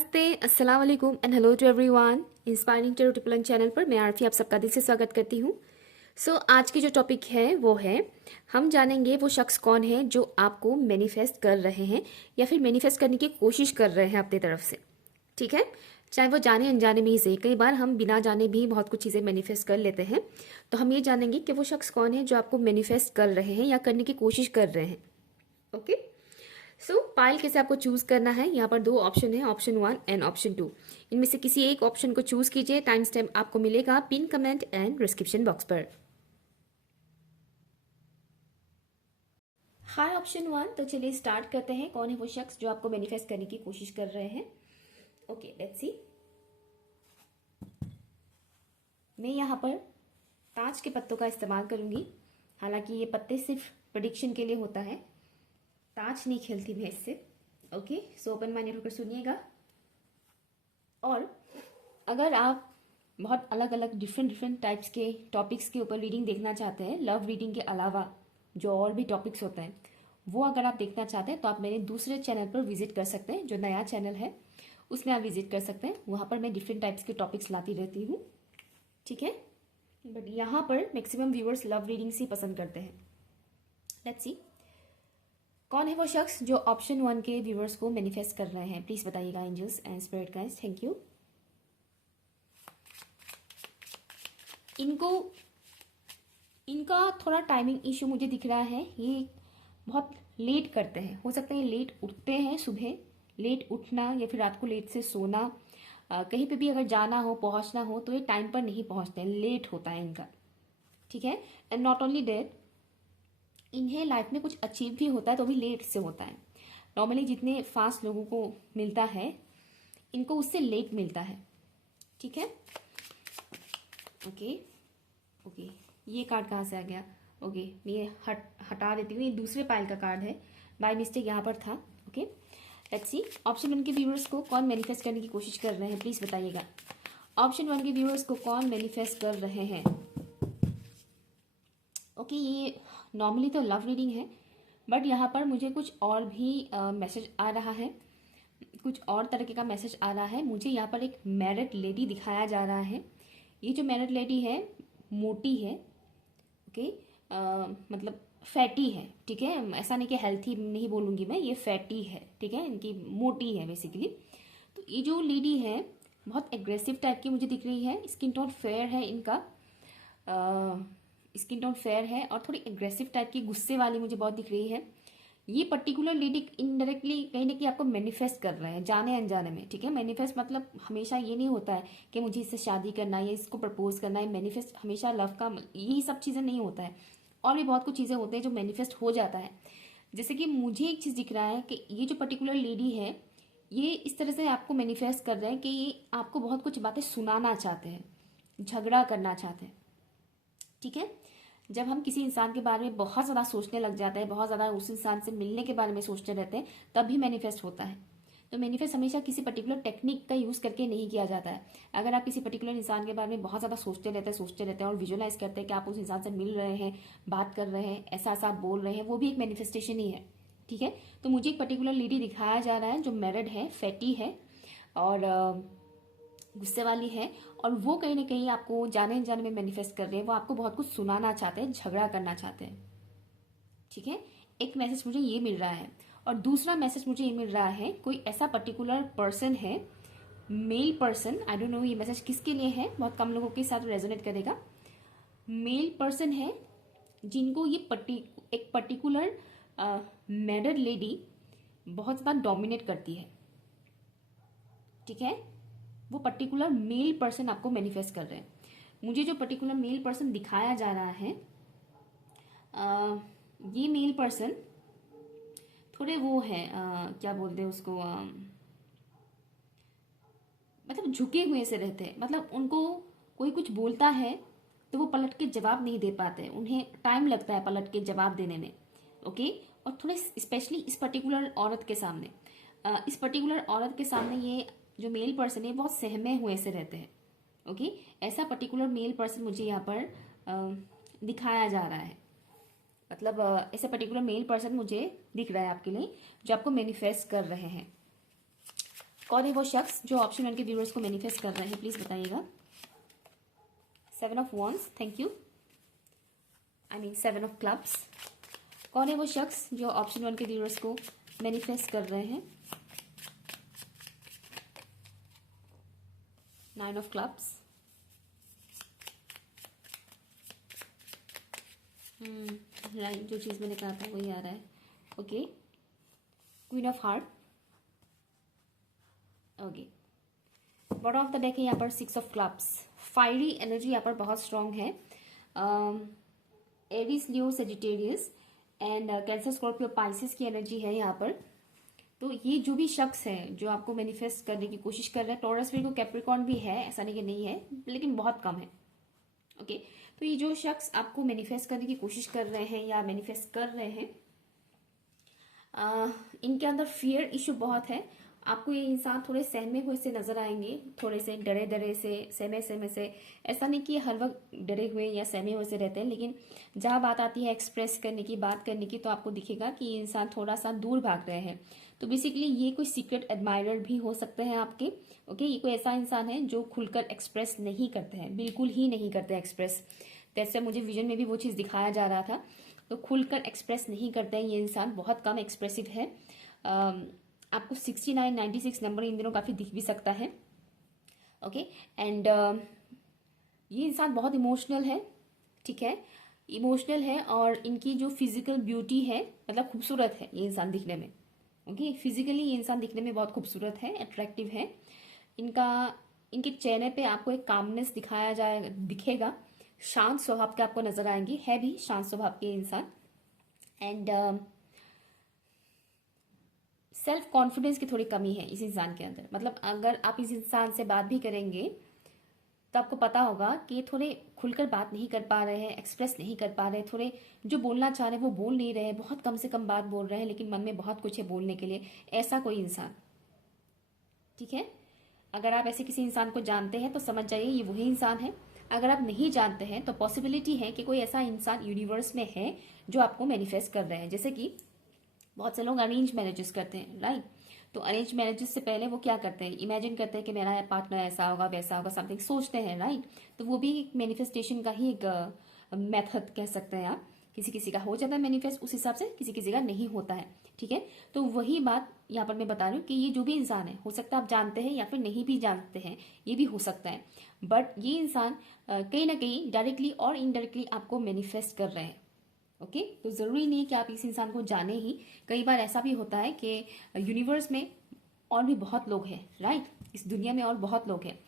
नमस्ते, अस्सलाम वालेकुम and hello to everyone. Inspiring tarot triple channel पर मैं आरफी आप सबका दिल से स्वागत करती हूँ। आज की जो टॉपिक है वो है, हम जानेंगे वो शख्स कौन है जो आपको मैनिफेस्ट कर रहे हैं या फिर मैनिफेस्ट करने की कोशिश कर रहे हैं अपनी तरफ से। ठीक है, चाहे वो जाने अनजाने में ही सही। कई बार हम बिना जाने भी बहुत कुछ चीज़ें मैनिफेस्ट कर लेते हैं। तो हम ये जानेंगे कि वो शख्स कौन है जो आपको मैनिफेस्ट कर रहे हैं या करने की कोशिश कर रहे हैं। ओके, पाइल कैसे आपको चूज करना है। यहाँ पर दो ऑप्शन है, ऑप्शन 1 एंड ऑप्शन 2। इनमें से किसी एक ऑप्शन को चूज कीजिए। टाइम स्टैम्प आपको मिलेगा pin comment and description box पर। हाय ऑप्शन 1। तो चलिए स्टार्ट करते हैं। कौन है वो शख्स जो आपको मैनिफेस्ट करने की कोशिश कर रहे हैं। Okay, let's see. मैं यहाँ पर ताज के पत्तों का इस्तेमाल करूंगी। हालांकि ये पत्ते सिर्फ प्रेडिक्शन के लिए होता है, ताज नहीं खेलती मैं इससे। ओके, सो ओपन माइंडेड होकर सुनिएगा। और अगर आप बहुत अलग अलग डिफरेंट टाइप्स के टॉपिक्स के ऊपर रीडिंग देखना चाहते हैं, लव रीडिंग के अलावा जो और भी टॉपिक्स होते हैं वो अगर आप देखना चाहते हैं तो आप मेरे दूसरे चैनल पर विजिट कर सकते हैं। जो नया चैनल है उसमें आप विजिट कर सकते हैं। वहाँ पर मैं डिफरेंट टाइप्स के टॉपिक्स लाती रहती हूँ। ठीक है, बट यहाँ पर मैक्सिमम व्यूअर्स लव रीडिंग से पसंद करते हैं। लेट्स सी कौन है वो शख्स जो ऑप्शन 1 के व्यूअर्स को मैनिफेस्ट कर रहे हैं। प्लीज बताइएगा angels and spirit guides. Thank you. इनका थोड़ा टाइमिंग इशू मुझे दिख रहा है। ये बहुत लेट करते हैं, हो सकता है लेट उठते हैं, सुबह लेट उठना या फिर रात को लेट से सोना। कहीं पे भी अगर जाना हो पहुंचना हो तो ये टाइम पर नहीं पहुंचते हैं, लेट होता है इनका। ठीक है, एंड नॉट ओनली डेट, इन्हें लाइफ में कुछ अचीव भी होता है तो भी लेट से होता है। नॉर्मली जितने फास्ट लोगों को मिलता है इनको उससे लेट मिलता है। ठीक है, ओके ओके, ये कार्ड कहाँ से आ गया। ओके, मैं ये हटा देती हूँ। ये दूसरे पाइल का कार्ड है, बाय मिस्टेक यहाँ पर था। ओके, लेट्स सी ऑप्शन 1 के व्यूअर्स को कौन मैनिफेस्ट करने की कोशिश कर रहे हैं, प्लीज बताइएगा। ऑप्शन 1 के व्यूअर्स को कौन मैनिफेस्ट कर रहे हैं। ओके, ये नॉर्मली तो लव रीडिंग है बट यहाँ पर मुझे कुछ और भी मैसेज आ रहा है, कुछ और तरीके का मैसेज आ रहा है। मुझे यहाँ पर एक मैरिड लेडी दिखाया जा रहा है। ये जो मैरिड लेडी है मोटी है। ओके, मतलब फैटी है। ठीक है, ऐसा नहीं कि हेल्थी नहीं बोलूँगी मैं, ये फैटी है। ठीक है, इनकी मोटी है बेसिकली। तो ये जो लेडी है बहुत एग्रेसिव टाइप की मुझे दिख रही है। स्किन टोन फेयर है इनका, स्किन टोन फेयर है और थोड़ी एग्रेसिव टाइप की, गुस्से वाली मुझे बहुत दिख रही है। ये पर्टिकुलर लेडी इनडायरेक्टली कहीं ना कहीं आपको मैनिफेस्ट कर रहे हैं, जाने अनजाने में। ठीक है, मैनिफेस्ट मतलब हमेशा ये नहीं होता है कि मुझे इससे शादी करना है या इसको प्रपोज करना है। मैनिफेस्ट हमेशा लव का यही सब चीज़ें नहीं होता है, और भी बहुत कुछ चीज़ें होते हैं जो मैनिफेस्ट हो जाता है। जैसे कि मुझे एक चीज़ दिख रहा है कि ये जो पर्टिकुलर लेडी है ये इस तरह से आपको मैनिफेस्ट कर रहे हैं कि ये आपको बहुत कुछ बातें सुनाना चाहते हैं, झगड़ा करना चाहते हैं। ठीक है, जब हम किसी इंसान के बारे में बहुत ज़्यादा सोचने लग जाते हैं, बहुत ज़्यादा उस इंसान से मिलने के बारे में सोचते रहते हैं, तब भी मैनिफेस्ट होता है। तो मैनिफेस्ट हमेशा किसी पर्टिकुलर टेक्निक का यूज़ करके नहीं किया जाता है। अगर आप किसी पर्टिकुलर इंसान के बारे में बहुत ज़्यादा सोचते रहते हैं और विजुअलाइज करते हैं कि आप उस इंसान से मिल रहे हैं, बात कर रहे हैं, ऐसा ऐसा आप बोल रहे हैं, वो भी एक मैनिफेस्टेशन ही है। ठीक है, तो मुझे एक पर्टिकुलर लेडी दिखाया जा रहा है जो मैरिड है, फैटी है और गुस्से वाली है। और वो कहीं ना कहीं आपको जाने अनजाने में मैनिफेस्ट कर रहे हैं। वो आपको बहुत कुछ सुनाना चाहते हैं, झगड़ा करना चाहते हैं। ठीक है, एक मैसेज मुझे ये मिल रहा है। और दूसरा मैसेज मुझे ये मिल रहा है, कोई ऐसा पर्टिकुलर पर्सन है, male person, I don't know ये मैसेज किसके लिए है, बहुत कम लोगों के साथ रेजोनेट करेगा। मेल पर्सन है जिनको ये एक पर्टिकुलर मैरिड लेडी बहुत ज़्यादा डोमिनेट करती है। ठीक है, वो पर्टिकुलर मेल पर्सन आपको मैनिफेस्ट कर रहे हैं। मुझे जो पर्टिकुलर मेल पर्सन दिखाया जा रहा है, ये मेल पर्सन थोड़े वो है, क्या बोलते हैं उसको, मतलब झुके हुए से रहते हैं। मतलब उनको कोई कुछ बोलता है तो वो पलट के जवाब नहीं दे पाते, उन्हें टाइम लगता है पलट के जवाब देने में। ओके, और थोड़े स्पेशली इस पर्टिकुलर औरत के सामने, इस पर्टिकुलर औरत के सामने ये जो मेल पर्सन है बहुत सहमे हुए से रहते हैं। ओके, ऐसा पर्टिकुलर मेल पर्सन मुझे यहाँ पर दिखाया जा रहा है। मतलब ऐसा पर्टिकुलर मेल पर्सन मुझे दिख रहा है आपके लिए जो आपको मैनिफेस्ट कर रहे हैं। कौन है वो शख्स जो ऑप्शन 1 के व्यूअर्स को मैनिफेस्ट कर रहे हैं, प्लीज बताइएगा। 7 of wands, thank you. I mean 7 of clubs. कौन है वो शख्स जो ऑप्शन 1 के व्यूअर्स को मैनिफेस्ट कर रहे हैं? 9 ऑफ क्लब्स। राइट, जो चीज़ मैंने कहा था वही आ रहा है। Okay, queen of heart. Okay, bottom of the deck है यहाँ पर 6 ऑफ क्लब्स। फायरी एनर्जी यहाँ पर बहुत स्ट्रांग है। Aries, Leo, Sagittarius and cancer, Scorpio, Pisces की एनर्जी है यहाँ पर। तो ये जो भी शख्स है जो आपको मैनिफेस्ट करने की कोशिश कर रहा है, टॉरस, विर्गो, कैप्रिकॉर्न भी है, ऐसा नहीं कि नहीं है, लेकिन बहुत कम है। ओके, तो ये जो शख्स आपको मैनिफेस्ट करने की कोशिश कर रहे हैं या मैनिफेस्ट कर रहे हैं, इनके अंदर फियर इशू बहुत है। आपको ये इंसान थोड़े सहमे हुए से नजर आएंगे, थोड़े से डरे डरे से, सहमे सहमे से। ऐसा नहीं कि हर वक्त डरे हुए या सहमे हुए से रहते हैं, लेकिन जहाँ बात आती है एक्सप्रेस करने की, बात करने की, तो आपको दिखेगा कि ये इंसान थोड़ा सा दूर भाग रहे हैं। तो बेसिकली ये कोई सीक्रेट एडमायरर भी हो सकते हैं आपके। ओके, ये कोई ऐसा इंसान है जो खुलकर एक्सप्रेस नहीं करते हैं, बिल्कुल ही नहीं करते एक्सप्रेस। जैसे मुझे विजन में भी वो चीज़ दिखाया जा रहा था, तो खुलकर एक्सप्रेस नहीं करते हैं ये इंसान, बहुत कम एक्सप्रेसिव है। आपको 69, 96 नंबर इन दिनों काफ़ी दिख भी सकता है। ओके, एंड ये इंसान बहुत इमोशनल है, ठीक है, इमोशनल है, और इनकी जो फिजिकल ब्यूटी है, मतलब खूबसूरत है ये इंसान दिखने में। ओके, फिजिकली ये इंसान दिखने में बहुत खूबसूरत है, अट्रैक्टिव है। इनके चेहरे पे आपको एक कामनेस दिखेगा, शांत स्वभाव के आपको नजर आएंगे, है भी शांत स्वभाव के इंसान। एंड सेल्फ कॉन्फिडेंस की थोड़ी कमी है इस इंसान के अंदर। मतलब अगर आप इस इंसान से बात भी करेंगे तो आपको पता होगा कि ये थोड़े खुलकर बात नहीं कर पा रहे हैं, एक्सप्रेस नहीं कर पा रहे, थोड़े जो बोलना चाह रहे हैं वो बोल नहीं रहे, बहुत कम से कम बात बोल रहे हैं, लेकिन मन में बहुत कुछ है बोलने के लिए। ऐसा कोई इंसान, ठीक है। अगर आप ऐसे किसी इंसान को जानते हैं तो समझ जाइए ये वही इंसान है। अगर आप नहीं जानते हैं तो पॉसिबिलिटी है कि कोई ऐसा इंसान यूनिवर्स में है जो आपको मैनिफेस्ट कर रहे हैं। जैसे कि बहुत से लोग अरेंज मैरिजेस करते हैं, राइट। तो अरेंज मैरिजेस से पहले वो क्या करते हैं, इमेजिन करते हैं कि मेरा पार्टनर ऐसा होगा वैसा होगा, समथिंग सोचते हैं, राइट। तो वो भी एक मैनिफेस्टेशन का ही एक मेथड कह सकते हैं आप। किसी किसी का हो जाता है मैनिफेस्ट उस हिसाब से, किसी किसी का नहीं होता है, ठीक है। तो वही बात यहाँ पर मैं बता रही हूँ कि ये जो भी इंसान है, हो सकता है आप जानते हैं या फिर नहीं भी जानते हैं, ये भी हो सकता है, बट ये इंसान कहीं ना कहीं डायरेक्टली और इनडायरेक्टली आपको मैनिफेस्ट कर रहे हैं। ओके, तो जरूरी नहीं कि आप इस इंसान को जाने ही। कई बार ऐसा भी होता है कि यूनिवर्स में और भी बहुत लोग हैं, राइट, इस दुनिया में और बहुत लोग हैं।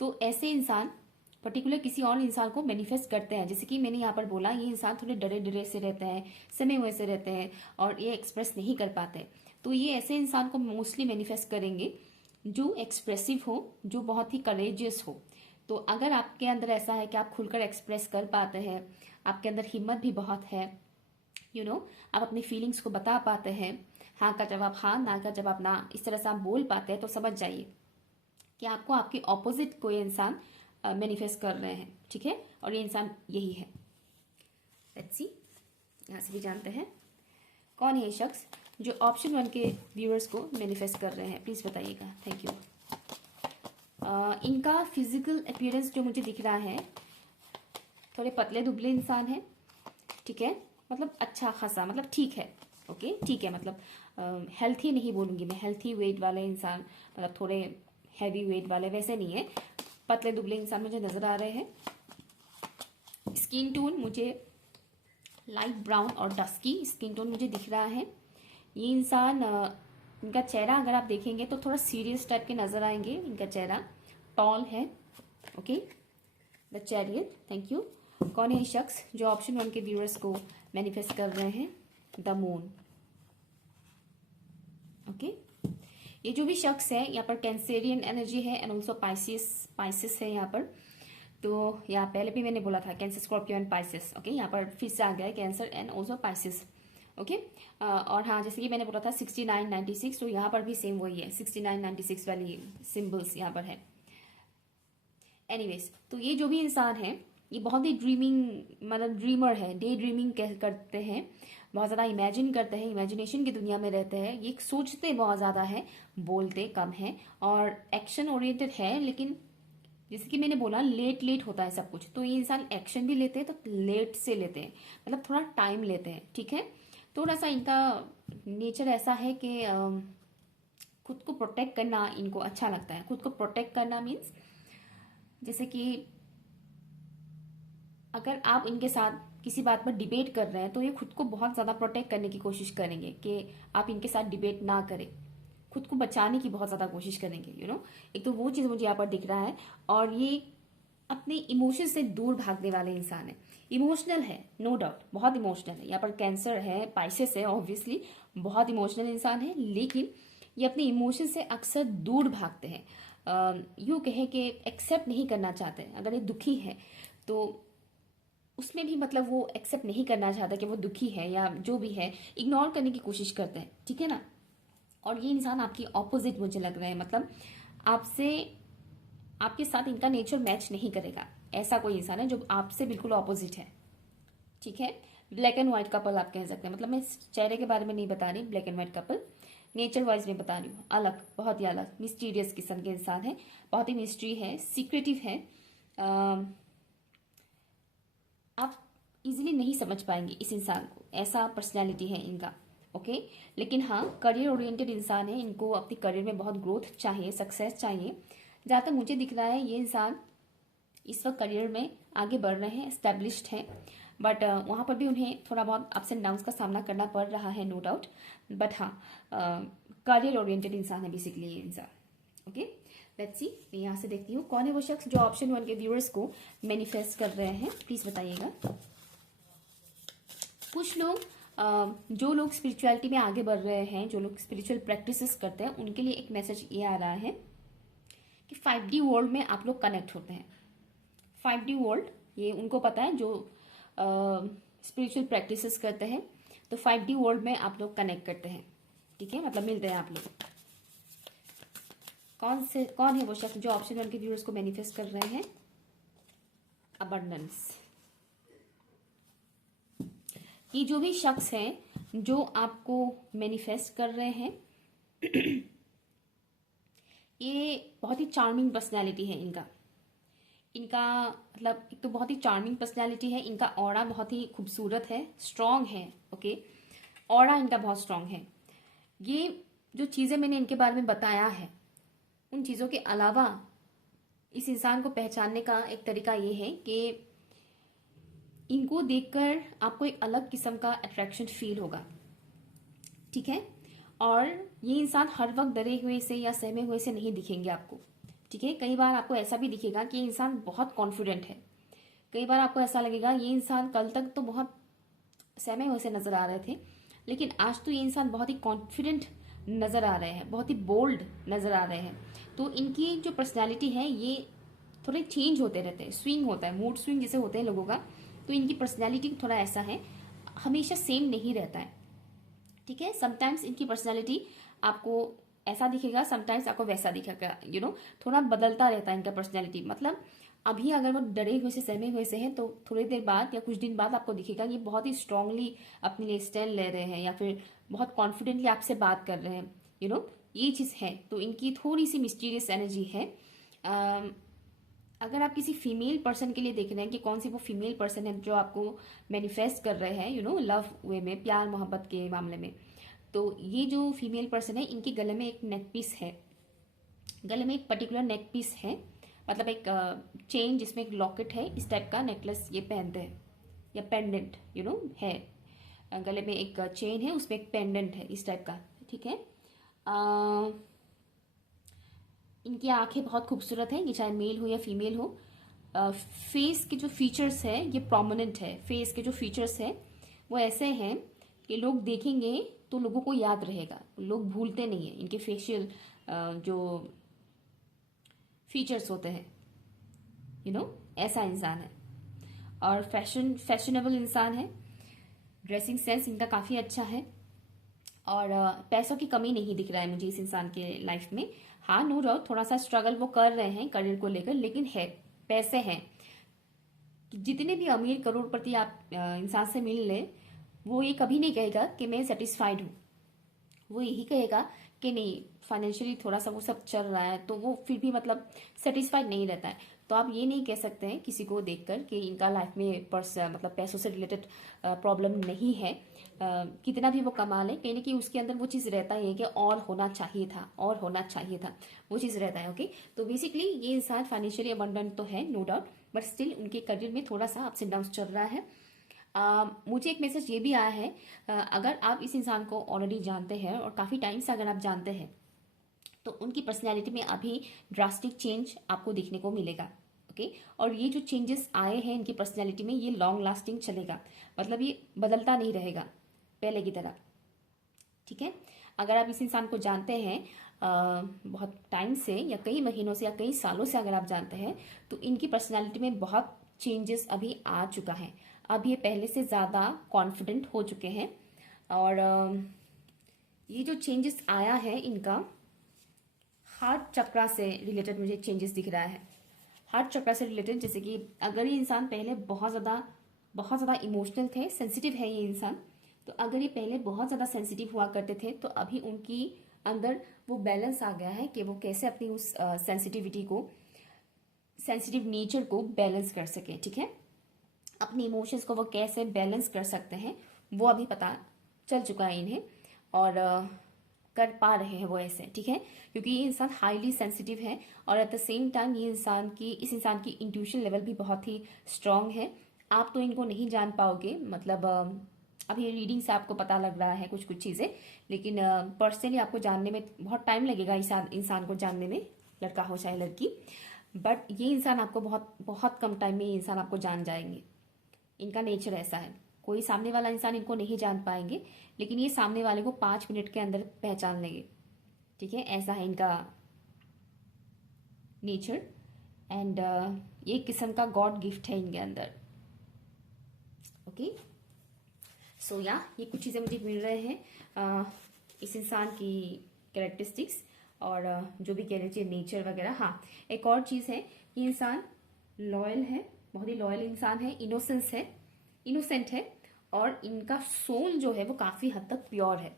तो ऐसे इंसान पर्टिकुलर किसी और इंसान को मैनिफेस्ट करते हैं। जैसे कि मैंने यहाँ पर बोला, ये इंसान थोड़े डरे डरे से रहते हैं, समय हुए से रहते हैं, और ये एक्सप्रेस नहीं कर पाते। तो ये ऐसे इंसान को मोस्टली मैनिफेस्ट करेंगे जो एक्सप्रेसिव हो, जो बहुत ही करेजियस हो। तो अगर आपके अंदर ऐसा है कि आप खुलकर एक्सप्रेस कर पाते हैं, आपके अंदर हिम्मत भी बहुत है, आप अपनी फीलिंग्स को बता पाते हैं, हाँ का जवाब हाँ, ना का जवाब ना, इस तरह से आप बोल पाते हैं, तो समझ जाइए कि आपको आपके ऑपोजिट कोई इंसान मैनिफेस्ट कर रहे हैं, ठीक है। और ये इंसान यही है। लेट्स सी, यहाँ से भी जानते हैं कौन है ये शख्स जो ऑप्शन 1 के व्यूअर्स को मैनिफेस्ट कर रहे हैं, प्लीज बताइएगा। Thank you. इनका फिजिकल अपीयरेंस जो मुझे दिख रहा है, थोड़े पतले दुबले इंसान है, ठीक है, मतलब अच्छा खासा, मतलब ठीक है। ओके, ठीक है, मतलब हेल्थी नहीं बोलूंगी मैं, हेल्थी वेट वाले इंसान, मतलब थोड़े हैवी वेट वाले वैसे नहीं है, पतले दुबले इंसान मुझे नजर आ रहे हैं। स्किन टोन मुझे लाइट ब्राउन और डस्की स्किन टोन मुझे दिख रहा है। ये इंसान इनका चेहरा अगर आप देखेंगे तो थोड़ा सीरियस टाइप के नजर आएंगे। इनका चेहरा टॉल है। Okay, the chariot, thank you. कौन है ये शख्स जो ऑप्शन 1 के व्यूअर्स को मैनिफेस्ट कर रहे हैं? The moon. ओके, ये जो भी शख्स है यहाँ पर कैंसेरियन एनर्जी है एंड ऑल्सो पाइसिस है यहाँ पर। तो यहाँ पहले भी मैंने बोला था cancer, Scorpio and Pisces. Okay, यहाँ पर फिर से आ गया है cancer and also Pisces. Okay, और हाँ, जैसे कि मैंने बोला था 69, 96, तो यहाँ पर भी सेम वही है, 69, 96 वाली सिंबल्स यहाँ पर है। एनीवेज, तो ये जो भी इंसान है ये बहुत ही ड्रीमिंग, मतलब ड्रीमर है, डे ड्रीमिंग करते हैं। बहुत ज़्यादा इमेजिन करते हैं, इमेजिनेशन की दुनिया में रहते हैं, ये सोचते बहुत ज़्यादा है, बोलते कम है, और एक्शन ओरिएंटेड है। लेकिन जैसे कि मैंने बोला लेट लेट होता है सब कुछ, तो ये इंसान एक्शन भी लेते हैं तो लेट से लेते हैं, मतलब थोड़ा टाइम लेते हैं, ठीक है। थोड़ा सा इनका नेचर ऐसा है कि खुद को प्रोटेक्ट करना इनको अच्छा लगता है। खुद को प्रोटेक्ट करना मीन्स जैसे कि अगर आप इनके साथ किसी बात पर डिबेट कर रहे हैं तो ये खुद को बहुत ज़्यादा प्रोटेक्ट करने की कोशिश करेंगे कि आप इनके साथ डिबेट ना करें, खुद को बचाने की बहुत ज़्यादा कोशिश करेंगे, एक तो वो चीज़ मुझे यहाँ पर दिख रहा है। और ये अपने इमोशन से दूर भागने वाले इंसान है, इमोशनल है, नो डाउट, बहुत इमोशनल है। यहाँ पर कैंसर है, पाइसेस है, ऑब्वियसली बहुत इमोशनल इंसान है, लेकिन ये अपने इमोशन से अक्सर दूर भागते हैं। यूँ कहे कि एक्सेप्ट नहीं करना चाहते। अगर ये दुखी है तो उसमें भी मतलब वो एक्सेप्ट नहीं करना चाहता कि वो दुखी है या जो भी है, इग्नोर करने की कोशिश करते हैं, ठीक है ना। और ये इंसान आपकी ऑपोजिट मुझे लग रहा है, मतलब आपसे, आपके साथ इनका नेचर मैच नहीं करेगा। ऐसा कोई इंसान है जो आपसे बिल्कुल ऑपोजिट है, ठीक है। ब्लैक एंड व्हाइट कपल आप कह सकते हैं, मतलब मैं चेहरे के बारे में नहीं बता रही, black and white couple nature wise में बता रही हूँ। अलग, बहुत ही अलग, मिस्टीरियस किस्म के इंसान है, बहुत ही मिस्ट्री है, सीक्रेटिव है। आप इजीली नहीं समझ पाएंगे इस इंसान को, ऐसा पर्सनैलिटी है इनका, ओके। लेकिन हाँ, करियर ओरिएंटेड इंसान है, इनको अपनी करियर में बहुत ग्रोथ चाहिए, सक्सेस चाहिए। जहाँ तक मुझे दिख रहा है ये इंसान इस वक्त करियर में आगे बढ़ रहे हैं, एस्टेब्लिश्ड हैं, बट वहाँ पर भी उन्हें थोड़ा बहुत अप्स एंड डाउन्स का सामना करना पड़ रहा है, नो डाउट। बट हाँ, करियर ओरिएंटेड इंसान है बेसिकली ये इंसान, ओके। लेट्स सी, मैं यहाँ से देखती हूँ कौन है वो शख्स जो ऑप्शन 1 के व्यूअर्स को मैनिफेस्ट कर रहे हैं, प्लीज बताइएगा। कुछ लोग जो लोग स्पिरिचुअलिटी में आगे बढ़ रहे हैं, जो लोग स्पिरिचुअल प्रैक्टिसेस करते हैं, उनके लिए एक मैसेज ये आ रहा है कि 5D वर्ल्ड में आप लोग कनेक्ट होते हैं। 5D वर्ल्ड, ये उनको पता है जो स्पिरिचुअल प्रैक्टिसेस करते हैं, तो 5D वर्ल्ड में आप लोग कनेक्ट करते हैं, ठीक है, मतलब मिलते हैं आप लोग। कौन है वो शख्स जो ऑप्शन 1 के व्यूअर्स को मैनिफेस्ट कर रहे हैं? अबंडेंस। ये जो भी शख्स हैं जो आपको मैनिफेस्ट कर रहे हैं ये बहुत ही चार्मिंग पर्सनैलिटी है इनका मतलब एक तो बहुत ही चार्मिंग पर्सनैलिटी है इनका, ऑरा बहुत ही खूबसूरत है, स्ट्रॉन्ग है, ओके। ऑरा इनका बहुत स्ट्रॉन्ग है। ये जो चीज़ें मैंने इनके बारे में बताया है, उन चीज़ों के अलावा इस इंसान को पहचानने का एक तरीका ये है कि इनको देखकर आपको एक अलग किस्म का अट्रैक्शन फील होगा, ठीक है। और ये इंसान हर वक्त डरे हुए से या सहमे हुए से नहीं दिखेंगे आपको, ठीक है। कई बार आपको ऐसा भी दिखेगा कि ये इंसान बहुत कॉन्फिडेंट है, कई बार आपको ऐसा लगेगा ये इंसान कल तक तो बहुत सहमे हुए से नजर आ रहे थे, लेकिन आज तो ये इंसान बहुत ही कॉन्फिडेंट नजर आ रहे हैं, बहुत ही बोल्ड नजर आ रहे हैं। तो इनकी जो पर्सनैलिटी है ये थोड़े चेंज होते रहते हैं, स्विंग होता है, मूड स्विंग जैसे होते हैं लोगों का, तो इनकी पर्सनैलिटी थोड़ा ऐसा है, हमेशा सेम नहीं रहता है, ठीक है। समटाइम्स इनकी पर्सनैलिटी आपको ऐसा दिखेगा, समटाइम्स आपको वैसा दिखेगा, थोड़ा बदलता रहता है इनका पर्सनैलिटी। मतलब अभी अगर वो डरे हुए से सहमे हुए से हैं तो थोड़ी देर बाद या कुछ दिन बाद आपको दिखेगा ये बहुत ही स्ट्रांगली अपने लिए स्टैंड ले रहे हैं या फिर बहुत कॉन्फिडेंटली आपसे बात कर रहे हैं, ये चीज़ है। तो इनकी थोड़ी सी मिस्टीरियस एनर्जी है। अगर आप किसी फीमेल पर्सन के लिए देख रहे हैं कि कौन सी वो फीमेल पर्सन है जो आपको मैनिफेस्ट कर रहे हैं, लव वे में, प्यार मोहब्बत के मामले में, तो ये जो फीमेल पर्सन है इनके गले में एक नेक पीस है, गले में एक पर्टिकुलर नेक पीस है, मतलब एक चेन जिसमें एक लॉकेट है, इस टाइप का नेकलेस ये पहनते हैं, या पेंडेंट है, गले में एक चेन है, उसमें एक पेंडेंट है इस टाइप का, ठीक है। इनकी आंखें बहुत खूबसूरत हैं, ये चाहे मेल हो या फीमेल हो। फेस के जो फीचर्स है ये प्रोमिनेंट है, फेस के जो फीचर्स है वो ऐसे हैं कि लोग देखेंगे तो लोगों को याद रहेगा, लोग भूलते नहीं है। इनके फेशियल जो फीचर्स होते हैं, ऐसा इंसान है। और फैशनेबल इंसान है, ड्रेसिंग सेंस इनका काफ़ी अच्छा है, और पैसों की कमी नहीं दिख रहा है मुझे इस इंसान के लाइफ में। हाँ, नो डाउट थोड़ा सा स्ट्रगल वो कर रहे हैं करियर को लेकर, लेकिन है, पैसे हैं। जितने भी अमीर करोड़पति आप इंसान से मिल ले, वो ये कभी नहीं कहेगा कि मैं सेटिस्फाइड हूँ। वो यही कहेगा कि नहीं, फाइनेंशियली थोड़ा सा वो सब चल रहा है, तो वो फिर भी मतलब सेटिस्फाइड नहीं रहता है। तो आप ये नहीं कह सकते हैं किसी को देखकर कि इनका लाइफ में मतलब पैसों से रिलेटेड प्रॉब्लम नहीं है। कितना भी वो कमा ले, कहीं ना कहीं उसके अंदर वो चीज़ रहता ही है कि और होना चाहिए था, और होना चाहिए था, वो चीज़ रहता है। ओके, तो बेसिकली ये इंसान फाइनेंशियली अबंडेंट तो है, नो डाउट, बट स्टिल उनके करियर में थोड़ा सा अप्स एंड डाउन चल रहा है। मुझे एक मैसेज ये भी आया है, अगर आप इस इंसान को ऑलरेडी जानते हैं और काफ़ी टाइम से अगर आप जानते हैं, तो उनकी पर्सनैलिटी में अभी ड्रास्टिक चेंज आपको देखने को मिलेगा। ओके, और ये जो चेंजेस आए हैं इनकी पर्सनैलिटी में, ये लॉन्ग लास्टिंग चलेगा, मतलब ये बदलता नहीं रहेगा पहले की तरह। ठीक है, अगर आप इस इंसान को जानते हैं बहुत टाइम से, या कई महीनों से, या कई सालों से अगर आप जानते हैं, तो इनकी पर्सनैलिटी में बहुत चेंजेस अभी आ चुका है। अब ये पहले से ज़्यादा कॉन्फिडेंट हो चुके हैं। और ये जो चेंजेस आया है इनका हार्ट चक्रा से रिलेटेड मुझे चेंजेस दिख रहा है। हार्ट चक्रा से रिलेटेड, जैसे कि अगर ये इंसान पहले बहुत ज़्यादा इमोशनल थे, सेंसिटिव है ये इंसान, तो अगर ये पहले बहुत ज़्यादा सेंसिटिव हुआ करते थे, तो अभी उनकी अंदर वो बैलेंस आ गया है कि वो कैसे अपनी उस सेंसिटिविटी को, सेंसिटिव नेचर को बैलेंस कर सके। ठीक है, अपनी इमोशंस को वो कैसे बैलेंस कर सकते हैं, वो अभी पता चल चुका है इन्हें, और कर पा रहे हैं वो ऐसे। ठीक है, क्योंकि ये इंसान हाईली सेंसिटिव है, और एट द सेम टाइम ये इस इंसान की इंट्यूशन लेवल भी बहुत ही स्ट्रांग है। आप तो इनको नहीं जान पाओगे, मतलब अभी रीडिंग से आपको पता लग रहा है कुछ कुछ चीज़ें, लेकिन पर्सनली आपको जानने में बहुत टाइम लगेगा, इंसान को जानने में, लड़का हो चाहे लड़की। बट ये इंसान आपको बहुत बहुत कम टाइम में ये इंसान आपको जान जाएंगे। इनका नेचर ऐसा है, कोई सामने वाला इंसान इनको नहीं जान पाएंगे, लेकिन ये सामने वाले को 5 मिनट के अंदर पहचान लेंगे। ठीक है, ऐसा है इनका नेचर, एंड ये किस्म का गॉड गिफ्ट है इनके अंदर। ओके, सो या ये कुछ चीज़ें मुझे मिल रहे हैं इस इंसान की कैरेक्टरिस्टिक्स, और जो भी कह लीजिए नेचर वगैरह। हाँ, एक और चीज़ है, ये इंसान लॉयल है, बहुत ही लॉयल इंसान है, इनोसेंट है, और इनका सोल जो है वो काफ़ी हद तक प्योर है।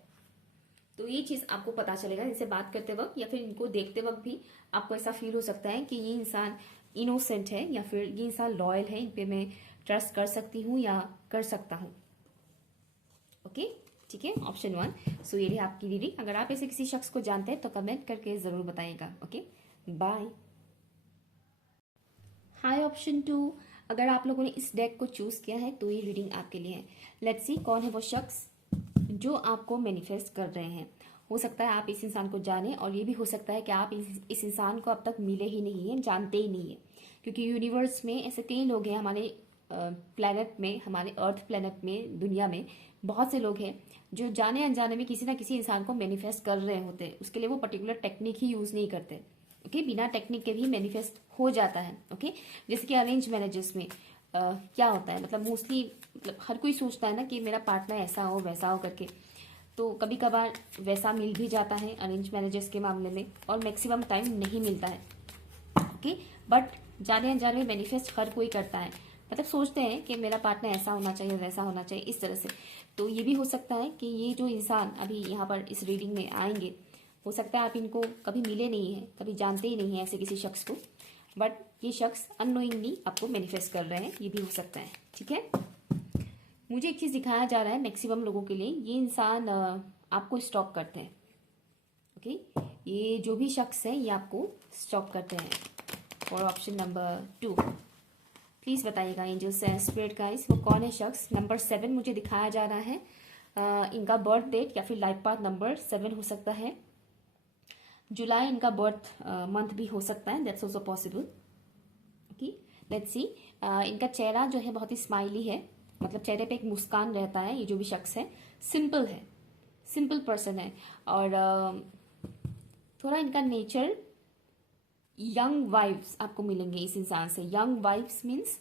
तो ये चीज़ आपको पता चलेगा इनसे बात करते वक्त, या फिर इनको देखते वक्त भी आपको ऐसा फील हो सकता है कि ये इंसान इनोसेंट है, या फिर ये इंसान लॉयल है, इन पे मैं ट्रस्ट कर सकती हूँ या कर सकता हूँ। ओके, ठीक है, ऑप्शन 1। सो ये रही आपकी रीडिंग। अगर आप ऐसे किसी शख्स को जानते हैं तो कमेंट करके ज़रूर बताइएगा। Okay, bye. हाय ऑप्शन 2, अगर आप लोगों ने इस डेक को चूज़ किया है तो ये रीडिंग आपके लिए है। लेट्स सी कौन है वो शख्स जो आपको मैनिफेस्ट कर रहे हैं। हो सकता है आप इस इंसान को जानें, और ये भी हो सकता है कि आप इस इंसान को अब तक मिले ही नहीं हैं, जानते ही नहीं है, क्योंकि यूनिवर्स में ऐसे कई लोग हैं, हमारे प्लेनेट में, हमारे अर्थ प्लेनेट में, दुनिया में बहुत से लोग हैं जो जाने अनजाने में किसी ना किसी इंसान को मैनिफेस्ट कर रहे होते हैं। उसके लिए वो पर्टिकुलर टेक्निक ही यूज़ नहीं करते। ओके, बिना टेक्निक के भी मैनिफेस्ट हो जाता है। ओके, जैसे कि अरेंज मैरिजेस में क्या होता है, मतलब मोस्टली, मतलब हर कोई सोचता है ना कि मेरा पार्टनर ऐसा हो वैसा हो करके, तो कभी कभार वैसा मिल भी जाता है अरेंज मैरिजेस के मामले में, और मैक्सिमम टाइम नहीं मिलता है। ओके, बट जाने अनजाने में मैनिफेस्ट हर कोई करता है, मतलब सोचते हैं कि मेरा पार्टनर ऐसा होना चाहिए वैसा होना चाहिए, इस तरह से। तो ये भी हो सकता है कि ये जो इंसान अभी यहाँ पर इस रीडिंग में आएंगे, हो सकता है आप इनको कभी मिले नहीं हैं, कभी जानते ही नहीं हैं ऐसे किसी शख्स को, बट ये शख्स अननोइंगली आपको मैनिफेस्ट कर रहे हैं, ये भी हो सकता है। ठीक है, मुझे एक चीज़ दिखाया जा रहा है मैक्सिमम लोगों के लिए, ये इंसान आपको स्टॉक करते हैं। ओके, ये जो भी शख्स है ये आपको स्टॉक करते हैं। और ऑप्शन नंबर 2, प्लीज़ बताइएगा एंजल्स एंड स्पिरिट गाइस, वो कौन है शख्स। नंबर 7 मुझे दिखाया जा रहा है, इनका बर्थ डेट या फिर लाइफ पाथ नंबर 7 हो सकता है। जुलाई इनका बर्थ मंथ भी हो सकता है, that's also possible. Okay, let's see, इनका चेहरा जो है बहुत ही स्माइली है, मतलब चेहरे पे एक मुस्कान रहता है। ये जो भी शख्स है सिंपल है, सिंपल पर्सन है, और थोड़ा इनका नेचर, यंग वाइब्स आपको मिलेंगे इस इंसान से। यंग वाइब्स मीन्स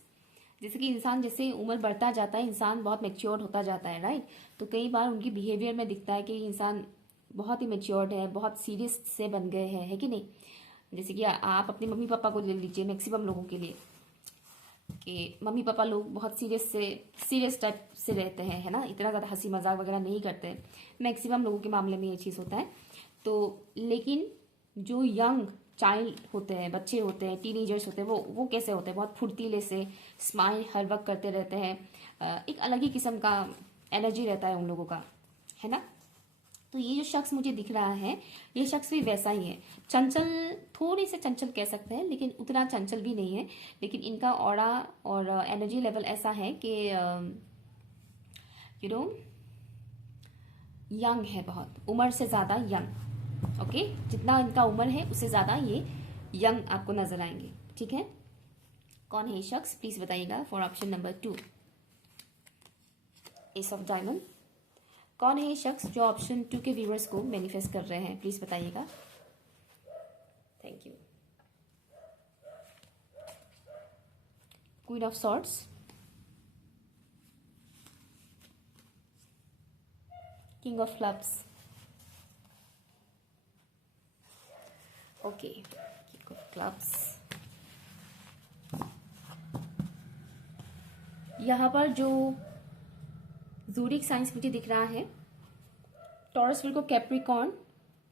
जैसे कि इंसान जैसे उम्र बढ़ता जाता है, इंसान बहुत मेच्योर्ड होता जाता है, राइट। तो कई बार उनकी बिहेवियर में दिखता है कि इंसान बहुत ही मेच्योर्ड है, बहुत सीरियस से बन गए हैं, है कि नहीं। जैसे कि आप अपने मम्मी पापा को ले लीजिए, मैक्सिमम लोगों के लिए कि मम्मी पापा लोग बहुत सीरियस टाइप से रहते हैं, है ना, इतना ज़्यादा हंसी मजाक वगैरह नहीं करते। मैक्सिमम लोगों के मामले में ये चीज़ होता है। तो लेकिन जो यंग चाइल्ड होते हैं, बच्चे होते हैं, टीनेजर्स होते हैं, वो कैसे होते हैं, बहुत फुर्तीले से स्माइल हर वक्त करते रहते हैं। एक अलग ही किस्म का एनर्जी रहता है उन लोगों का, है ना। तो ये जो शख्स मुझे दिख रहा है, ये शख्स भी वैसा ही है। चंचल, थोड़ी से चंचल कह सकते हैं, लेकिन उतना चंचल भी नहीं है। लेकिन इनका ऑरा और एनर्जी लेवल ऐसा है कि यू नो यंग है, बहुत उम्र से ज़्यादा यंग। ओके, जितना इनका उम्र है उससे ज़्यादा ये यंग आपको नजर आएंगे। ठीक है, कौन है ये शख्स, प्लीज बताइएगा for option number 2, S of diamond. कौन है ये शख्स जो ऑप्शन 2 के व्यूअर्स को मैनिफेस्ट कर रहे हैं, प्लीज बताइएगा। Thank you. Queen of swords, king of clubs, okay, king of clubs. यहाँ पर जो ज़ोडिएक साइंस मुझे दिख रहा है, Taurus, Virgo, Capricorn,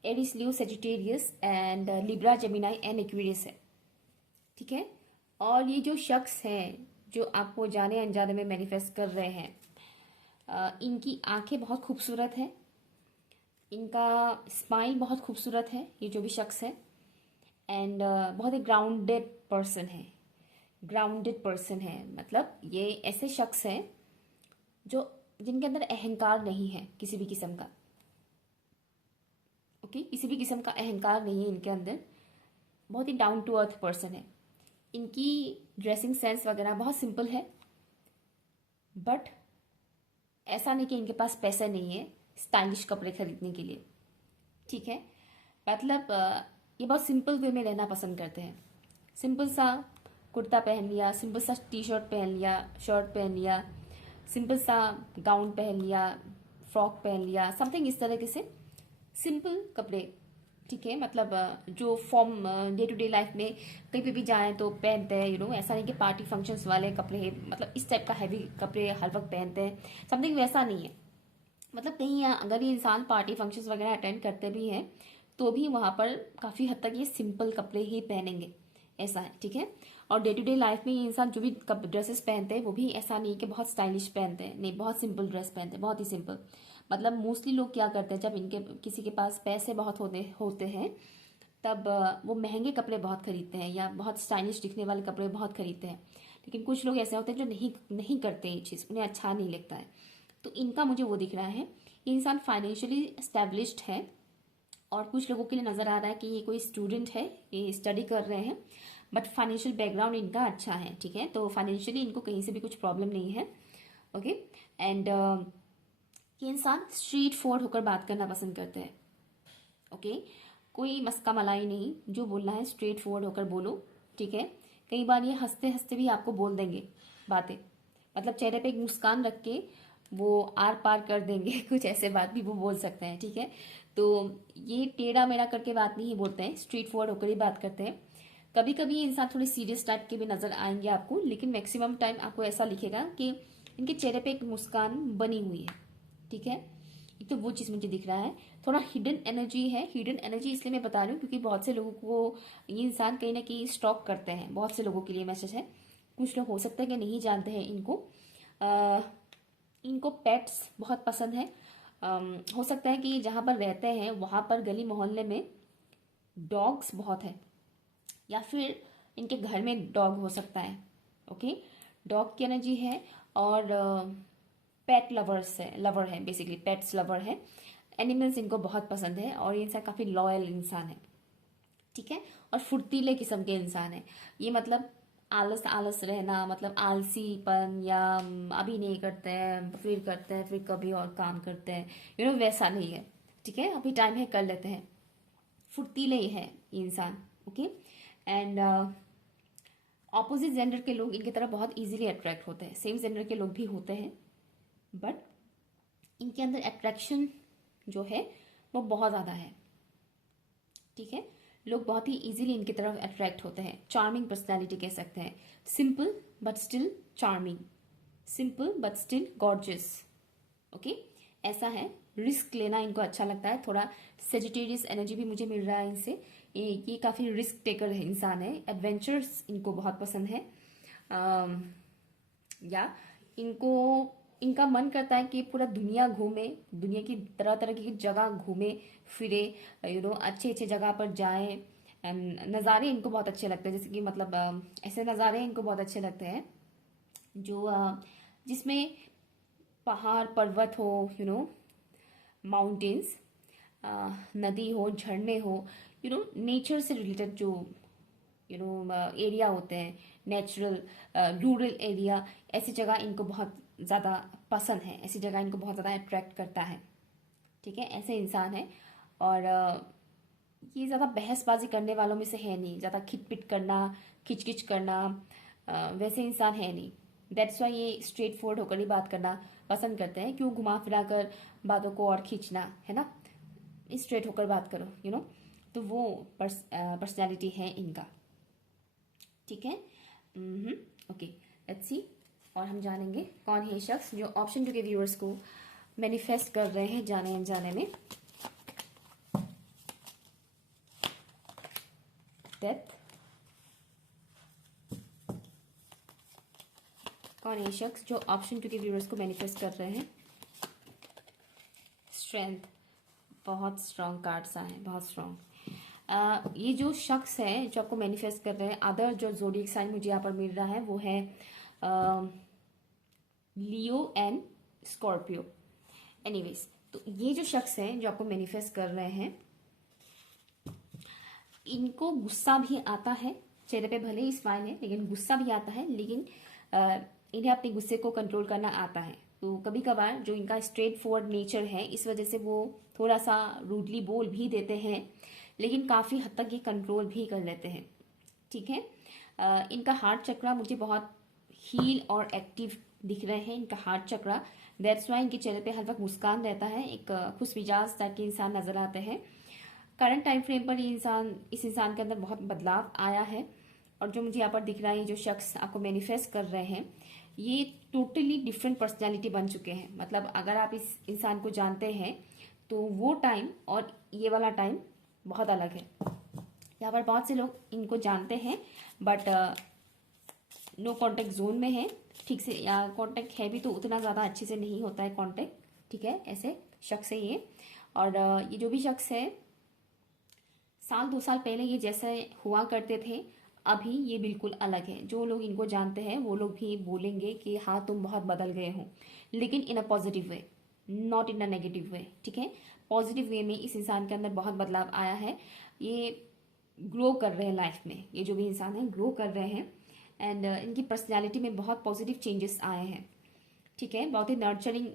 Aries, Leo, Sagittarius and Libra, Gemini and Aquarius है। ठीक है, और ये जो शख्स हैं जो आपको जाने अनजाने में मैनिफेस्ट कर रहे हैं, इनकी आंखें बहुत खूबसूरत है, इनका स्माइल बहुत खूबसूरत है, ये जो भी शख्स है। एंड बहुत ही ग्राउंडेड पर्सन है, ग्राउंडेड पर्सन है। मतलब ये ऐसे शख्स हैं जो जिनके अंदर अहंकार नहीं है किसी भी किस्म का। ओके, किसी भी किस्म का अहंकार नहीं है इनके अंदर, बहुत ही डाउन टू अर्थ पर्सन है। इनकी ड्रेसिंग सेंस वगैरह बहुत सिंपल है, बट ऐसा नहीं कि इनके पास पैसा नहीं है स्टाइलिश कपड़े खरीदने के लिए। ठीक है, मतलब ये बहुत सिंपल वे में रहना पसंद करते हैं। सिंपल सा कुर्ता पहन लिया, सिंपल सा टी शर्ट पहन लिया, शर्ट पहन लिया, सिंपल सा गाउन पहन लिया, फ्रॉक पहन लिया, समथिंग इस तरह के से सिंपल कपड़े। ठीक है, मतलब जो from day to day life में कहीं पे भी जाएं तो पहनते हैं, ऐसा नहीं कि पार्टी फंक्शंस वाले कपड़े, मतलब इस टाइप का हैवी कपड़े हर वक्त पहनते हैं, समथिंग वैसा नहीं है। मतलब कहीं अगर ये इंसान पार्टी फंक्शंस वगैरह अटेंड करते भी हैं तो भी वहाँ पर काफ़ी हद तक ये सिंपल कपड़े ही पहनेंगे, ऐसा है। ठीक है, और डे टू डे लाइफ में ये इंसान जो भी ड्रेसेस पहनते हैं वो भी ऐसा नहीं कि बहुत स्टाइलिश पहनते हैं, नहीं, बहुत सिंपल ड्रेस पहनते हैं, बहुत ही सिंपल। मतलब मोस्टली लोग क्या करते हैं, जब इनके किसी के पास पैसे बहुत होते हैं तब वो महंगे कपड़े बहुत खरीदते हैं या बहुत स्टाइलिश दिखने वाले कपड़े बहुत खरीदते हैं। लेकिन कुछ लोग ऐसे होते हैं जो नहीं करते ये चीज़, उन्हें अच्छा नहीं लगता है। तो इनका मुझे वो दिख रहा है, ये इंसान फाइनेंशियली एस्टेब्लिश्ड है। और कुछ लोगों के लिए नज़र आ रहा है कि ये कोई स्टूडेंट है, ये स्टडी कर रहे हैं, बट फाइनेंशियल बैकग्राउंड इनका अच्छा है। ठीक है, तो फाइनेंशियली इनको कहीं से भी कुछ प्रॉब्लम नहीं है। ओके, एंड ये इंसान स्ट्रीट फॉरवर्ड होकर बात करना पसंद करते हैं। ओके, कोई मस्का मलाई नहीं, जो बोलना है स्ट्रेट फॉरवर्ड होकर बोलो। ठीक है, कई बार ये हंसते हंसते भी आपको बोल देंगे बातें, मतलब चेहरे पे एक मुस्कान रख के वो आर पार कर देंगे कुछ ऐसे बात भी वो बोल सकते हैं। ठीक है, तो ये टेढ़ा मेढ़ा करके बात नहीं बोलते हैं, स्ट्रेट फॉरवर्ड होकर ही बात करते हैं। कभी कभी ये इंसान थोड़े सीरियस टाइप के भी नजर आएंगे आपको, लेकिन मैक्सिमम टाइम आपको ऐसा लिखेगा कि इनके चेहरे पे एक मुस्कान बनी हुई है। ठीक है, एक तो वो चीज़ मुझे दिख रहा है। थोड़ा हिडन एनर्जी है, हिडन एनर्जी इसलिए मैं बता रही हूँ क्योंकि बहुत से लोगों को ये इंसान कहीं ना कहीं स्टॉक करते हैं, बहुत से लोगों के लिए मैसेज है। कुछ लोग हो सकता है कि नहीं जानते हैं इनको। इनको पेट्स बहुत पसंद है। हो सकता है कि जहाँ पर रहते हैं वहाँ पर गली मोहल्ले में डॉग्स बहुत है, या फिर इनके घर में डॉग हो सकता है। ओके, डॉग की एनर्जी है और पेट लवर है, बेसिकली पेट्स लवर है। एनिमल्स इनको बहुत पसंद है और ये इंसान काफ़ी लॉयल इंसान है। ठीक है, और फुर्तीले किस्म के इंसान है ये, मतलब आलस आलस रहना, मतलब आलसीपन या अभी नहीं करते हैं फिर करते हैं, फिर कभी और काम करते हैं, वैसा नहीं है। ठीक है, अभी टाइम है कर लेते हैं, फुर्तीले ही है ये इंसान। ओके, एंड ऑपोजिट जेंडर के लोग इनकी तरफ बहुत इजीली अट्रैक्ट होते हैं, सेम जेंडर के लोग भी होते हैं, बट इनके अंदर अट्रैक्शन जो है वो बहुत ज़्यादा है। ठीक है, लोग बहुत ही इजीली इनकी तरफ अट्रैक्ट होते हैं। चार्मिंग पर्सनैलिटी कह सकते हैं। Simple but still charming, simple but still gorgeous. Okay, ऐसा है। रिस्क लेना इनको अच्छा लगता है थोड़ा। सेजिटेरियस एनर्जी भी मुझे मिल रहा है इनसे। ये काफ़ी रिस्क टेकर है, इंसान है। एडवेंचर्स इनको बहुत पसंद है। या इनको, इनका मन करता है कि पूरा दुनिया घूमे, दुनिया की तरह तरह की जगह घूमे फिरे, अच्छे अच्छे जगह पर जाए। नज़ारे इनको बहुत अच्छे लगते हैं, जैसे कि मतलब ऐसे नज़ारे इनको बहुत अच्छे लगते हैं जो जिसमें पहाड़ पर्वत हो, माउंटेन्स, नदी हो, झरने हो, नेचर से रिलेटेड जो एरिया होते हैं, नेचुरल रूरल एरिया, ऐसी जगह इनको बहुत ज़्यादा पसंद है, ऐसी जगह इनको बहुत ज़्यादा अट्रैक्ट करता है। ठीक है, ऐसे इंसान है। और ये ज़्यादा बहसबाजी करने वालों में से है नहीं, ज़्यादा खिटपिट करना, खिचकिच करना, वैसे इंसान है नहीं। दैट्स वाई ये स्ट्रेट फॉरवर्ड होकर ही बात करना पसंद करते हैं। क्यों घुमा फिरा कर बातों को और खींचना, है ना। स्ट्रेट होकर बात करो, तो वो पर्सनैलिटी है इनका। ठीक है, ओके, लेट्स सी। और हम जानेंगे कौन है शख्स जो ऑप्शन 2 के व्यूअर्स को मैनिफेस्ट कर रहे हैं जाने अनजाने में। डेथ। कौन है शख्स जो ऑप्शन 2 के व्यूअर्स को मैनिफेस्ट कर रहे हैं। स्ट्रेंथ, बहुत स्ट्रॉन्ग कार्ड्स आए हैं, बहुत स्ट्रॉन्ग। ये जो शख्स है जो आपको मैनिफेस्ट कर रहे हैं, अदर जो ज़ोडिएक साइन मुझे यहाँ पर मिल रहा है वो है लियो एंड स्कॉर्पियो। एनीवेज, तो ये जो शख्स है जो आपको मैनिफेस्ट कर रहे हैं, इनको गुस्सा भी आता है, चेहरे पे भले ही स्माइल है लेकिन गुस्सा भी आता है, लेकिन इन्हें अपने गुस्से को कंट्रोल करना आता है। तो कभी कभार जो इनका स्ट्रेट फॉरवर्ड नेचर है, इस वजह से वो थोड़ा सा रूडली बोल भी देते हैं, लेकिन काफ़ी हद तक ये कंट्रोल भी कर लेते हैं। ठीक है, इनका हार्ट चक्रा मुझे बहुत हील और एक्टिव दिख रहे हैं, इनका हार्ट चक्रा। दैट्स वाई इनके चेहरे पे हर वक्त मुस्कान रहता है, एक खुश मिजाज टाइप के इंसान नजर आते हैं। करंट टाइम फ्रेम पर इस इंसान के अंदर बहुत बदलाव आया है। और जो मुझे यहाँ पर दिख रहा है, जो शख्स आपको मैनिफेस्ट कर रहे हैं, ये टोटली डिफरेंट पर्सनैलिटी बन चुके हैं। मतलब अगर आप इस इंसान को जानते हैं तो वो टाइम और ये वाला टाइम बहुत अलग है। यहाँ पर बहुत से लोग इनको जानते हैं बट नो कांटेक्ट जोन में है, ठीक से, या कांटेक्ट है भी तो उतना ज़्यादा अच्छे से नहीं होता है कांटेक्ट। ठीक है, ऐसे शख्स है ये। और ये जो भी शख्स है, साल 2 साल पहले ये जैसे हुआ करते थे, अभी ये बिल्कुल अलग है। जो लोग इनको जानते हैं वो लोग भी बोलेंगे कि हाँ तुम बहुत बदल गए हो, लेकिन in a positive way, not in a negative way. ठीक है, पॉजिटिव वे में इस इंसान के अंदर बहुत बदलाव आया है। ये ग्रो कर रहे हैं लाइफ में, ये जो भी इंसान है ग्रो कर रहे हैं। एंड इनकी पर्सनैलिटी में बहुत पॉजिटिव चेंजेस आए हैं। ठीक है, बहुत ही नर्चरिंग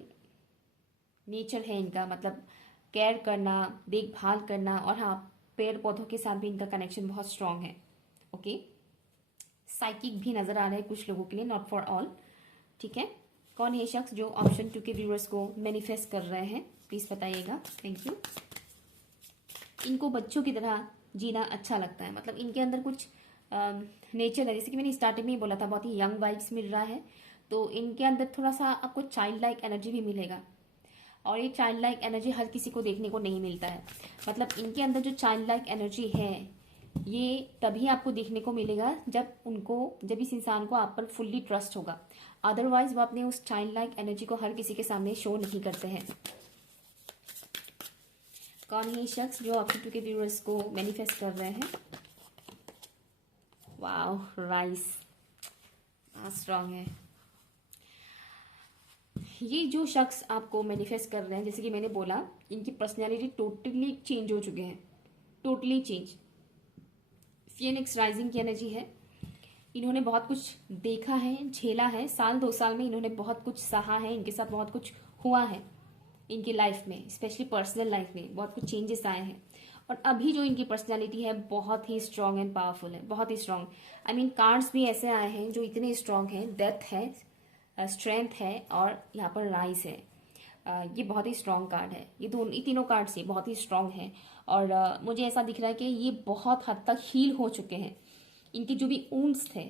नेचर है इनका, मतलब केयर करना, देखभाल करना, और हाँ, पेड़ पौधों के साथ भी इनका कनेक्शन बहुत स्ट्रांग है। ओके, साइकिक भी नजर आ रहा है कुछ लोगों के लिए, नॉट फॉर ऑल। ठीक है, कौन है ये शख्स जो ऑप्शन 2 के व्यूअर्स को मैनिफेस्ट कर रहे हैं, प्लीज बताइएगा। Thank you. इनको बच्चों की तरह जीना अच्छा लगता है, मतलब इनके अंदर कुछ नेचर है, जैसे कि मैंने स्टार्टिंग में ही बोला था, बहुत ही यंग वाइब्स मिल रहा है। तो इनके अंदर थोड़ा सा आपको चाइल्ड लाइक एनर्जी भी मिलेगा, और ये चाइल्ड लाइक एनर्जी हर किसी को देखने को नहीं मिलता है। मतलब इनके अंदर जो चाइल्ड लाइक एनर्जी है, ये तभी आपको देखने को मिलेगा जब इस इंसान को आप पर फुल्ली ट्रस्ट होगा। अदरवाइज वो अपने उस चाइल्ड लाइक एनर्जी को हर किसी के सामने शो नहीं करते हैं। कौन है शख्स जो ऑप्शन 2 के व्यूअर्स को मैनिफेस्ट कर रहे हैं। वाओ, राइस स्ट्रांग है। ये जो शख्स आपको मैनिफेस्ट कर रहे हैं, जैसे कि मैंने बोला, इनकी पर्सनैलिटी टोटली चेंज हो चुके हैं, टोटली चेंज। फिनिक्स राइजिंग की एनर्जी है। इन्होंने बहुत कुछ देखा है, झेला है, साल 2 साल में इन्होंने बहुत कुछ सहा है, इनके साथ बहुत कुछ हुआ है इनकी लाइफ में, स्पेशली पर्सनल लाइफ में बहुत कुछ चेंजेस आए हैं। और अभी जो इनकी पर्सनैलिटी है बहुत ही स्ट्रांग एंड पावरफुल है, बहुत ही स्ट्रांग। आई मीन कार्ड्स भी ऐसे आए हैं जो इतने स्ट्रांग हैं। डेथ है, स्ट्रेंथ है, और यहाँ पर राइज है। ये बहुत ही स्ट्रांग कार्ड है। ये तीनों कार्ड्स ही बहुत ही स्ट्रांग है। और मुझे ऐसा दिख रहा है कि ये बहुत हद तक हील हो चुके हैं। इनके जो भी वुंड्स थे,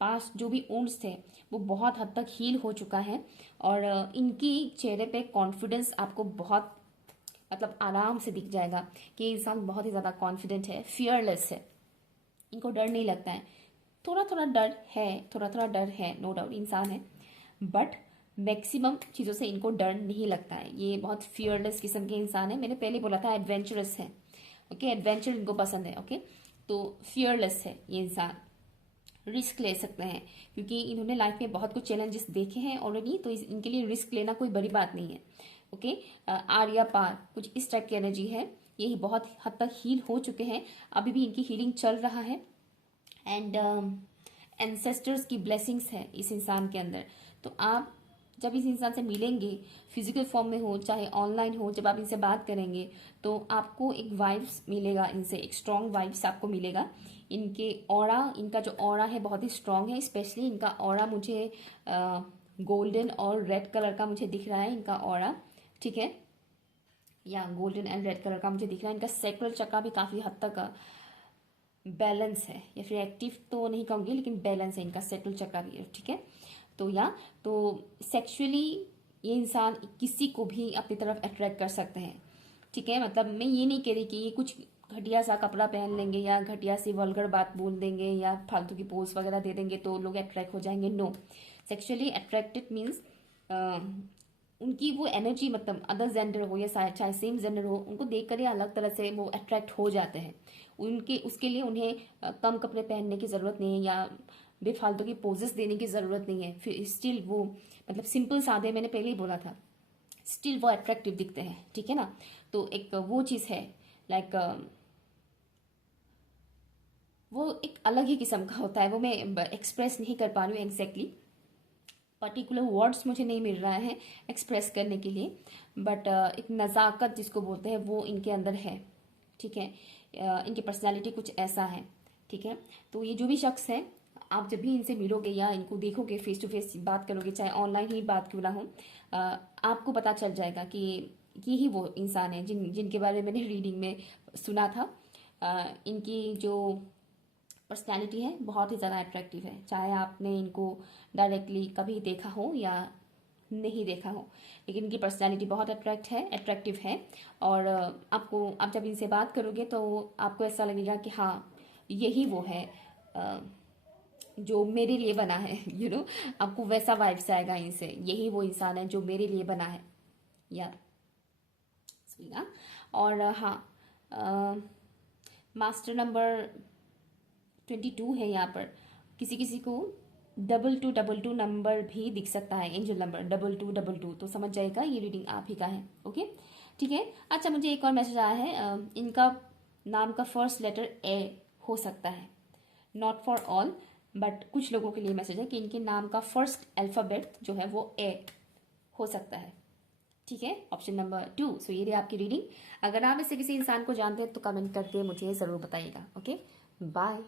पास्ट जो भी वुंड्स थे, वो बहुत हद तक हील हो चुका है। और इनकी चेहरे पे कॉन्फिडेंस आपको बहुत मतलब आराम से दिख जाएगा कि इंसान बहुत ही ज़्यादा कॉन्फिडेंट है, फियरलेस है, इनको डर नहीं लगता है। थोड़ा थोड़ा डर है, थोड़ा थोड़ा डर है, नो डाउट इंसान है, बट मैक्सिमम चीज़ों से इनको डर नहीं लगता है। ये बहुत फियरलेस किस्म के इंसान है। मैंने पहले बोला था एडवेंचरस है, ओके, एडवेंचर इनको पसंद है, ओके। तो फियरलेस है ये इंसान, रिस्क ले सकते हैं क्योंकि इन्होंने लाइफ में बहुत कुछ चैलेंजेस देखे हैं ऑलरेडी, तो इनके लिए रिस्क लेना कोई बड़ी बात नहीं है, ओके। आर्या पार कुछ इस टाइप की एनर्जी है। यही बहुत हद तक हील हो चुके हैं, अभी भी इनकी हीलिंग चल रहा है। एंड एंसेस्टर्स की ब्लेसिंग्स है इस इंसान के अंदर। तो आप जब इस इंसान से मिलेंगे, फिजिकल फॉर्म में हो चाहे ऑनलाइन हो, जब आप इनसे बात करेंगे तो आपको एक वाइब्स मिलेगा इनसे, एक स्ट्रॉन्ग वाइब्स आपको मिलेगा। इनके ऑरा, इनका जो ऑरा है बहुत ही स्ट्रॉन्ग है। स्पेशली इनका ऑरा मुझे गोल्डन और रेड कलर का मुझे दिख रहा है, इनका ऑरा, ठीक है, या गोल्डन एंड रेड कलर का मुझे दिख रहा है। इनका सैक्रल चक्र भी काफ़ी हद तक बैलेंस है, या फिर एक्टिव तो नहीं कहूँगी लेकिन बैलेंस है इनका सैक्रल चक्र भी, ठीक है। तो तो सेक्सुअली ये इंसान किसी को भी अपनी तरफ अट्रैक्ट कर सकते हैं, ठीक है। मतलब मैं ये नहीं कह रही कि ये कुछ घटिया सा कपड़ा पहन लेंगे या घटिया सी वल्गर बात बोल देंगे या फालतू की पोज वगैरह दे देंगे तो लोग अट्रैक्ट हो जाएंगे, नो। सेक्सुअली अट्रैक्टेड मीन्स उनकी वो एनर्जी, मतलब अदर जेंडर हो या चाहे सेम जेंडर हो, उनको देख कर या अलग तरह से वो अट्रैक्ट हो जाते हैं। उनके उसके लिए उन्हें कम कपड़े पहनने की ज़रूरत नहीं है या बेफालतू की पोजेस देने की ज़रूरत नहीं है। फिर स्टिल वो मतलब सिंपल सादे, मैंने पहले ही बोला था, स्टिल वो अट्रैक्टिव दिखते हैं, ठीक है ना। तो एक वो चीज़ है, लाइक वो एक अलग ही किस्म का होता है। वो मैं एक्सप्रेस नहीं कर पा रही हूँ एग्जैक्टली, पर्टिकुलर वर्ड्स मुझे नहीं मिल रहा है एक्सप्रेस करने के लिए, बट एक नज़ाकत जिसको बोलते हैं वो इनके अंदर है, ठीक है। इनकी पर्सनालिटी कुछ ऐसा है, ठीक है। तो ये जो भी शख्स है, आप जब भी इनसे मिलोगे या इनको देखोगे, फेस टू फेस बात करोगे, चाहे ऑनलाइन ही बात क्यों ना हो, आपको पता चल जाएगा कि ये ही वो इंसान है जिनके बारे में मैंने रीडिंग में सुना था। इनकी जो पर्सनैलिटी है बहुत ही ज़्यादा अट्रैक्टिव है, चाहे आपने इनको डायरेक्टली कभी देखा हो या नहीं देखा हो, लेकिन इनकी पर्सनैलिटी बहुत अट्रैक्टिव है। और आपको, आप जब इनसे बात करोगे तो आपको ऐसा लगेगा कि हाँ यही वो है जो मेरे लिए बना है, आपको वैसा वाइब्स आएगा इनसे, यही वो इंसान है जो मेरे लिए बना है, या सुनिए। और हाँ, मास्टर नंबर 22 है यहाँ पर। किसी किसी को 2222 नंबर भी दिख सकता है, एंजल नंबर 2222, तो समझ जाएगा ये रीडिंग आप ही का है, ओके, ठीक है। अच्छा, मुझे एक और मैसेज आया है, इनका नाम का फर्स्ट लेटर ए हो सकता है, नॉट फॉर ऑल, बट कुछ लोगों के लिए मैसेज है कि इनके नाम का फर्स्ट अल्फ़ाबेट जो है वो ए हो सकता है, ठीक है, ऑप्शन नंबर 2। सो ये रही आपकी रीडिंग। अगर आप इससे किसी इंसान को जानते हैं तो कमेंट करके मुझे ज़रूर बताइएगा, ओके, बाय।